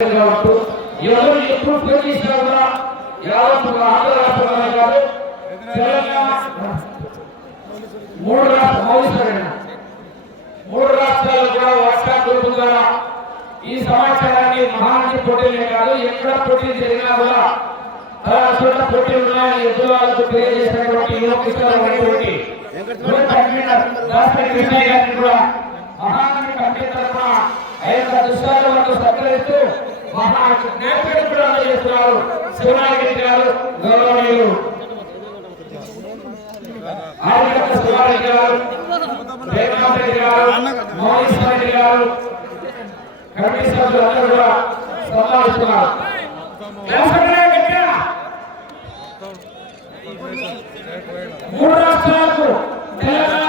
ఎవరు ఎప్పుడు పేరు చేసినా కూడా యావత్ ఆంధ్ర రాష్ట్రంలోనే కాదు తెలంగాణ మూడు రాష్ట్రాలు కూడా వాట్సాప్ గ్రూప్ ద్వారా ఈ సమాచారాన్ని మహానటి పోటీలే కాదు ఎక్కడ పోటీలు జరిగినా కూడా చోట పోటీలు ఉన్నాయని ఎదురు వాళ్ళకు తెలియజేసినటువంటి యువకులైనటువంటి కృష్ణయ్య గారిని కూడా మహానటి కమిటీ తరఫున ఆ యొక్క దుష్టాలను సత్కరిస్తూ మహా నేతలు కూడా అందజేస్తున్నారు. శివనారెడ్డి గారు గౌరవనీయులు ఆదిత్య శివారెడ్డి గారు, రేవంత్ రెడ్డి గారు, మోహన్ రెడ్డి గారు కమిటీ సభ్యులు అందరూ కూడా సన్మానిస్తున్నారు. మూడు రాష్ట్రాలకు తెలంగాణ